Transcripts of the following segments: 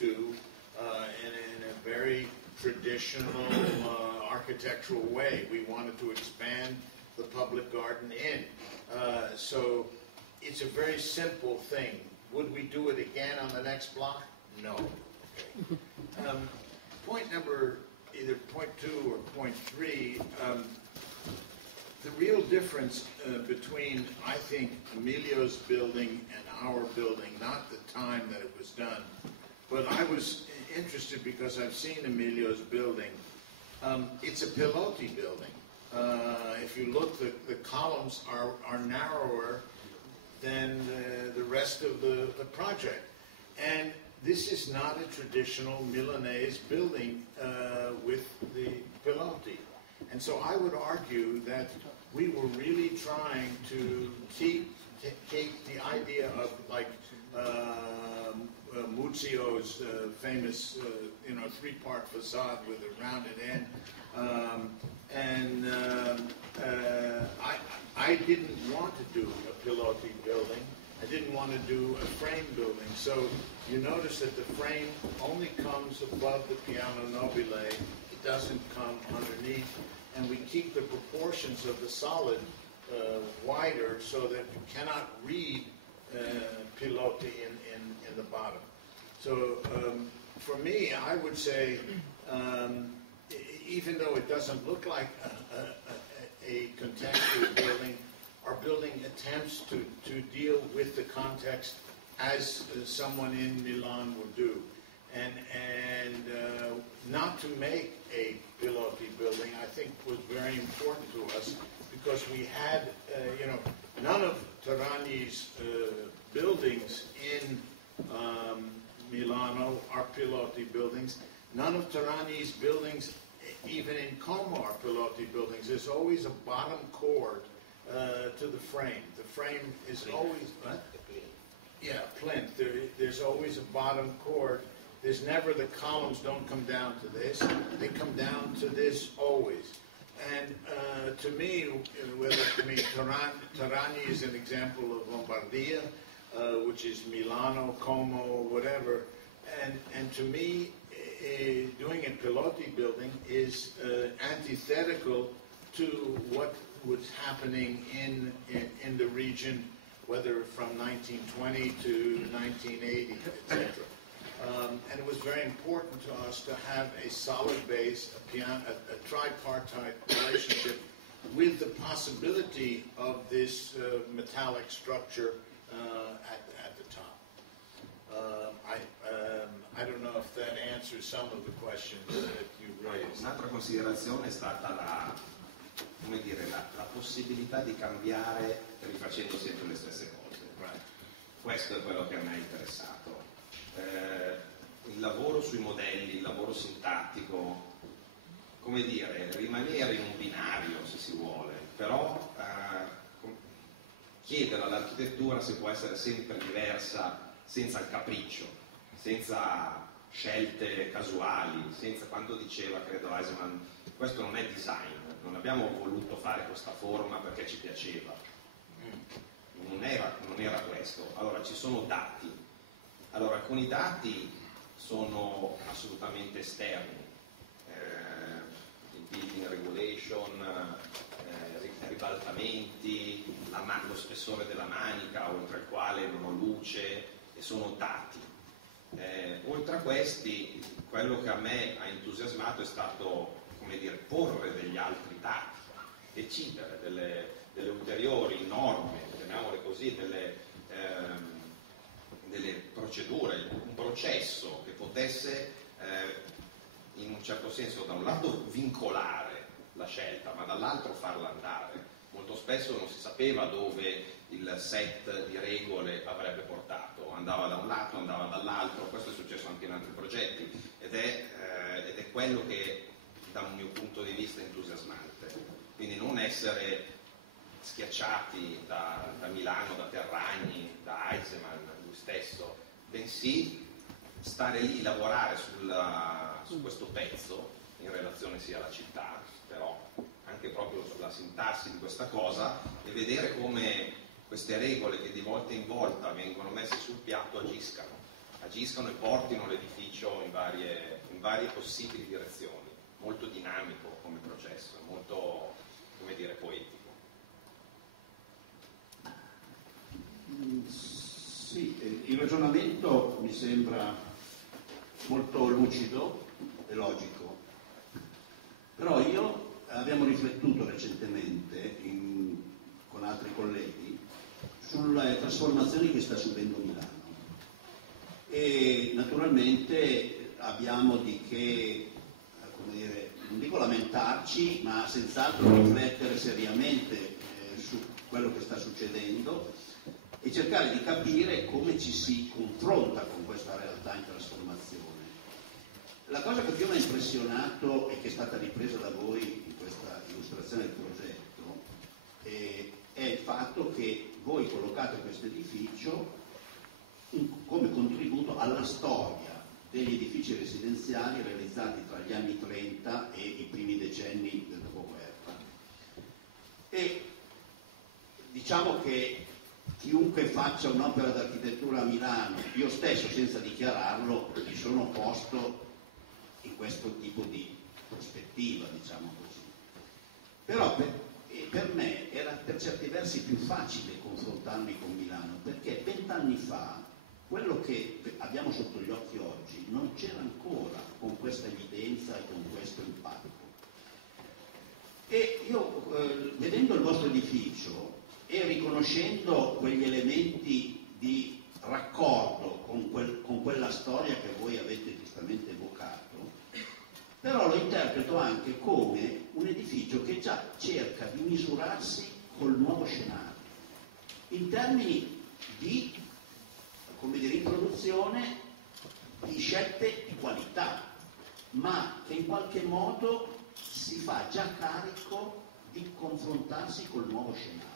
to in a very traditional architectural way. We wanted to expand the public garden in. So it's a very simple thing. Would we do it again on the next block? No. Okay. Point number, either point 2 or point 3, the real difference between, I think, Emilio's building and our building, not the time that it was done, but I was interested because I've seen Emilio's building. It's a Pilotti building. If you look, the columns are narrower than the rest of the project. And this is not a traditional Milanese building with the Pilotti. And so I would argue that we were really trying to keep the idea of, like, Muzio's famous, three-part facade with a rounded end. I didn't want to do a Pilotti building. I didn't want to do a frame building. So you notice that the frame only comes above the piano nobile. It doesn't come underneath. And we keep the proportions of the solid wider so that you cannot read Pilotti in the bottom. So for me, I would say, even though it doesn't look like a contemporary building, our building attempts to deal with the context as someone in Milan would do. And not to make a Pilotti building, I think, was very important to us because we had, none of Terragni's buildings in Milano are Pilotti buildings. None of Terragni's buildings, even in Como, are Pilotti buildings. There's always a bottom chord to the frame. The frame is always, plinth. There's always a bottom chord. There's never, the columns don't come down to this. They come down to this always. And to me, Terragni is an example of Lombardia, which is Milano, Como, whatever. And to me, doing a Pilotti building is antithetical to what was happening in the region, whether from 1920 to 1980, etc. And it was very important to us to have a solid base, a tripartite relationship with the possibility of this metallic structure at the top. I don't know if that answers some of the questions that you raised. Un'altra considerazione è stata la possibilità di cambiare rifacendo sempre le stesse cose. Right. Questo è quello che a me è interessato. Il lavoro sui modelli, il lavoro sintattico, come dire, rimanere in un binario se si vuole, però chiedere all'architettura se può essere sempre diversa senza il capriccio, senza scelte casuali, senza, quando diceva, credo Eisenman, questo non è design, non abbiamo voluto fare questa forma perché ci piaceva, non era questo. Allora ci sono dati. Allora, alcuni dati sono assolutamente esterni, il building regulation, ribaltamenti, lo spessore della manica oltre il quale non ho luce, e sono dati. Oltre a questi, quello che a me ha entusiasmato è stato, come dire, porre degli altri dati, decidere delle ulteriori norme, chiamiamole così, delle procedure, un processo che potesse in un certo senso da un lato vincolare la scelta, ma dall'altro farla andare. Molto spesso non si sapeva dove il set di regole avrebbe portato, andava da un lato, andava dall'altro. Questo è successo anche in altri progetti ed è quello che da un mio punto di vista è entusiasmante. Quindi non essere schiacciati da Milano, da Terragni, da Eisenman, lui stesso, bensì stare lì, lavorare su questo pezzo in relazione sia alla città, però anche proprio sulla sintassi di questa cosa, e vedere come queste regole che di volta in volta vengono messe sul piatto agiscano. agiscano e portino l'edificio in varie possibili direzioni. Molto dinamico come processo, molto, come dire, poetico. Sì, il ragionamento mi sembra molto lucido e logico, però abbiamo riflettuto recentemente con altri colleghi sulle trasformazioni che sta subendo Milano e naturalmente abbiamo di che, come dire, non dico lamentarci, ma senz'altro riflettere seriamente su quello che sta succedendo e cercare di capire come ci si confronta con questa realtà in trasformazione. La cosa che più mi ha impressionato e che è stata ripresa da voi in questa illustrazione del progetto è il fatto che voi collocate questo edificio come contributo alla storia degli edifici residenziali realizzati tra gli anni 30 e i primi decenni del dopoguerra. E diciamo che chiunque faccia un'opera d'architettura a Milano, io stesso senza dichiararlo, mi sono posto in questo tipo di prospettiva, diciamo così. Però per me era per certi versi più facile confrontarmi con Milano, perché 20 anni fa quello che abbiamo sotto gli occhi oggi non c'era ancora con questa evidenza e con questo impatto. E io, vedendo il vostro edificio e riconoscendo quegli elementi di raccordo con quella storia che voi avete giustamente evocato, però lo interpreto anche come un edificio che già cerca di misurarsi col nuovo scenario, in termini di, come dire, introduzione di scelte di qualità, ma che in qualche modo si fa già carico di confrontarsi col nuovo scenario.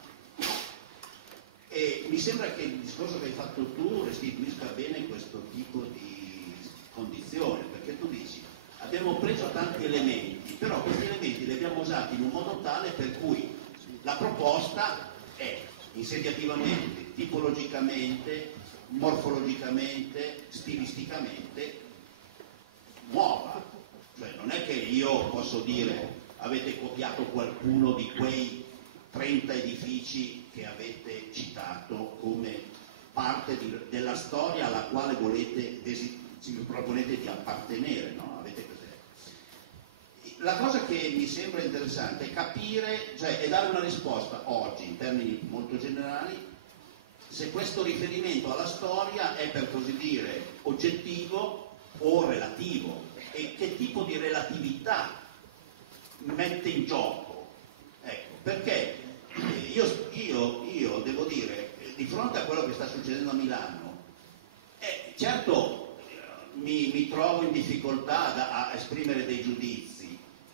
E mi sembra che il discorso che hai fatto tu restituisca bene questo tipo di condizione, perché tu dici abbiamo preso tanti elementi, però questi elementi li abbiamo usati in un modo tale per cui la proposta è insediativamente, tipologicamente, morfologicamente, stilisticamente nuova. Cioè non è che io posso dire avete copiato qualcuno di quei 30 edifici che avete citato come parte della storia alla quale ci proponete di appartenere, no? La cosa che mi sembra interessante è capire, cioè è dare una risposta oggi in termini molto generali, se questo riferimento alla storia è, per così dire, oggettivo o relativo e che tipo di relatività mette in gioco. Ecco, perché io devo dire, di fronte a quello che sta succedendo a Milano, certo mi trovo in difficoltà a esprimere dei giudizi,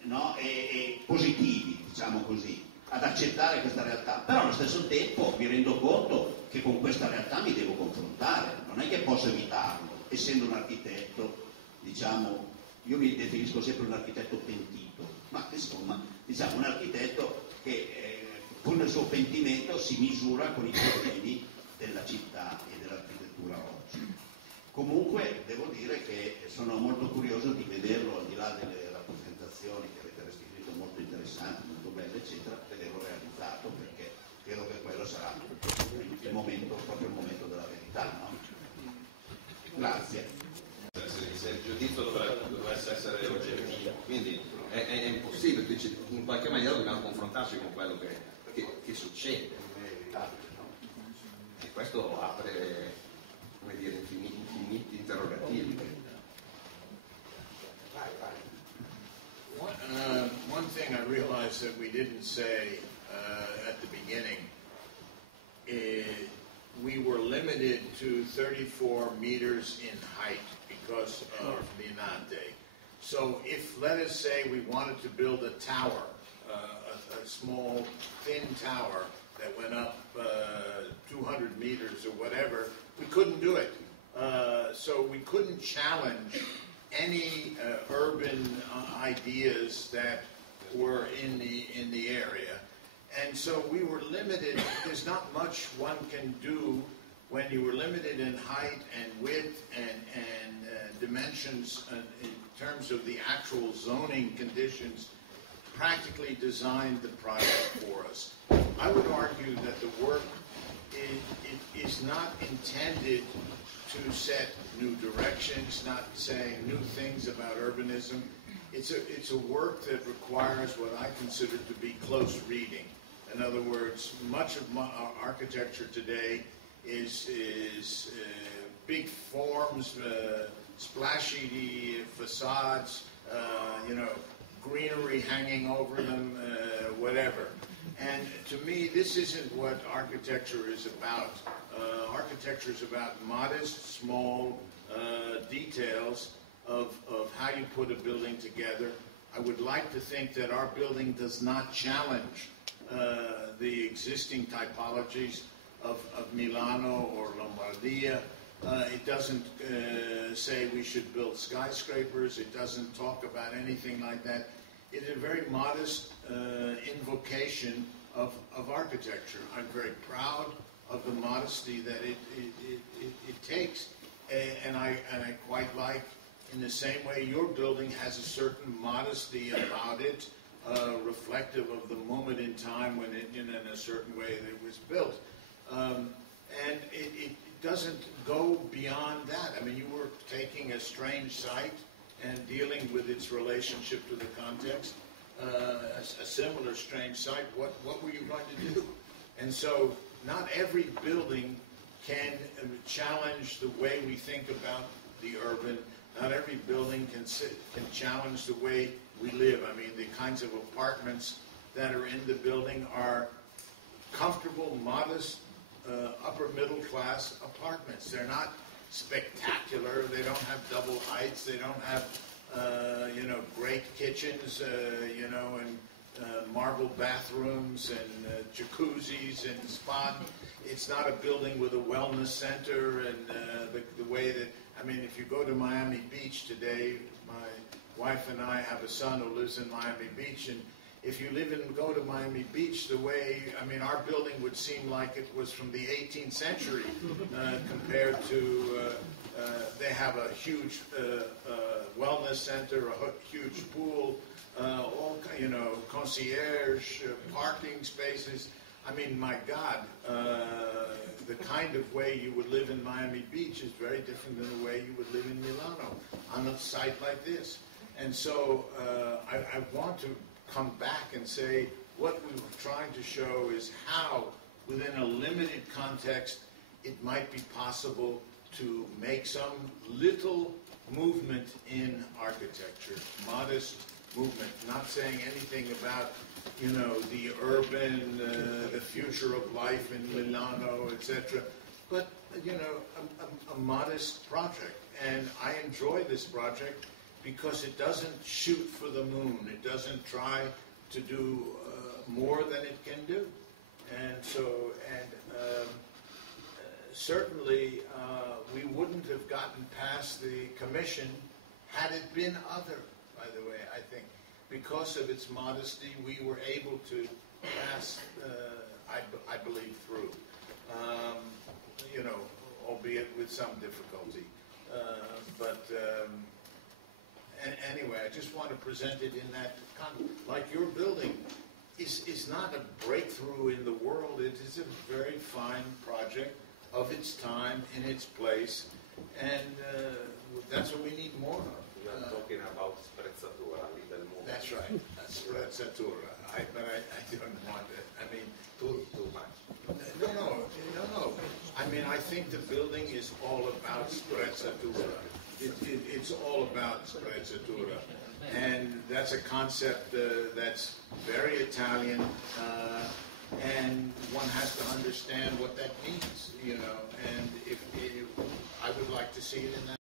no? e positivi, diciamo così, ad accettare questa realtà, però allo stesso tempo mi rendo conto che con questa realtà mi devo confrontare, non è che posso evitarlo, essendo un architetto, diciamo, io mi definisco sempre un architetto pentito, ma insomma, diciamo un architetto che con il suo pentimento si misura con i problemi della città e dell'architettura oggi. Comunque devo dire che sono molto curioso di vederlo, al di là delle rappresentazioni che avete restituito molto interessanti, molto belle, eccetera, vederlo realizzato, perché credo che quello sarà il momento, proprio il momento della verità, no? Grazie. Se il giudizio dovesse essere oggettivo, quindi è impossibile, in qualche maniera dobbiamo confrontarci con quello che succede, e questo apre, come dire, infiniti interrogativi. One thing I realized that we didn't say at the beginning is we were limited to 34 meters in height because of Linate. So if, let us say, we wanted to build a tower, a small, thin tower that went up 200 meters or whatever, we couldn't do it. So we couldn't challenge any urban ideas that were in the area. And so we were limited. There's not much one can do when you were limited in height and width and dimensions in terms of the actual zoning conditions, practically designed the project for us. I would argue that the work is not intended to set new directions, not saying new things about urbanism. It's a work that requires what I consider to be close reading. In other words, much of our architecture today is big forms, splashy facades, greenery hanging over them, whatever. And to me, this isn't what architecture is about. Architecture is about modest, small details of how you put a building together. I would like to think that our building does not challenge the existing typologies of Milano or Lombardia. It doesn't say we should build skyscrapers. It doesn't talk about anything like that. It is a very modest invocation of architecture. I'm very proud of the modesty that it takes, and I quite like, in the same way your building has a certain modesty about it, reflective of the moment in time when it, in a certain way that it was built. And it doesn't go beyond that. I mean, you were taking a strange site and dealing with its relationship to the context. A similar strange site, what were you going to do? And so not every building can challenge the way we think about the urban. Not every building can challenge the way we live. I mean, the kinds of apartments that are in the building are comfortable, modest, upper middle class apartments. They're not spectacular. They don't have double heights. They don't have, great kitchens, and marble bathrooms and jacuzzis and spa. It's not a building with a wellness center and the way that, I mean, if you go to Miami Beach today, my wife and I have a son who lives in Miami Beach, and if you go to Miami Beach, the way, I mean, our building would seem like it was from the 18th century compared to, they have a huge wellness center, a huge pool, all, concierge, parking spaces. I mean, my God, the kind of way you would live in Miami Beach is very different than the way you would live in Milano on a site like this. And so I want to come back and say what we were trying to show is how, within a limited context, it might be possible to make some little movement in architecture, modest movement, not saying anything about, the urban, the future of life in Milano, etc., but, a modest project. And I enjoy this project because it doesn't shoot for the moon. It doesn't try to do more than it can do. And so, certainly we wouldn't have gotten past the commission had it been other, by the way, I think. Because of its modesty, we were able to pass, I believe, through, albeit with some difficulty. Anyway, I just want to present it in that context. Like your building is not a breakthrough in the world. It is a very fine project of its time, in its place, and that's what we need more of. We are talking about sprezzatura, a little more. That's right, that's sprezzatura. But I don't want it. I mean, Too much. No. I mean, I think the building is all about sprezzatura. It's all about sprezzatura. And that's a concept that's very Italian, and one has to understand what that means, and if I would like to see it in that.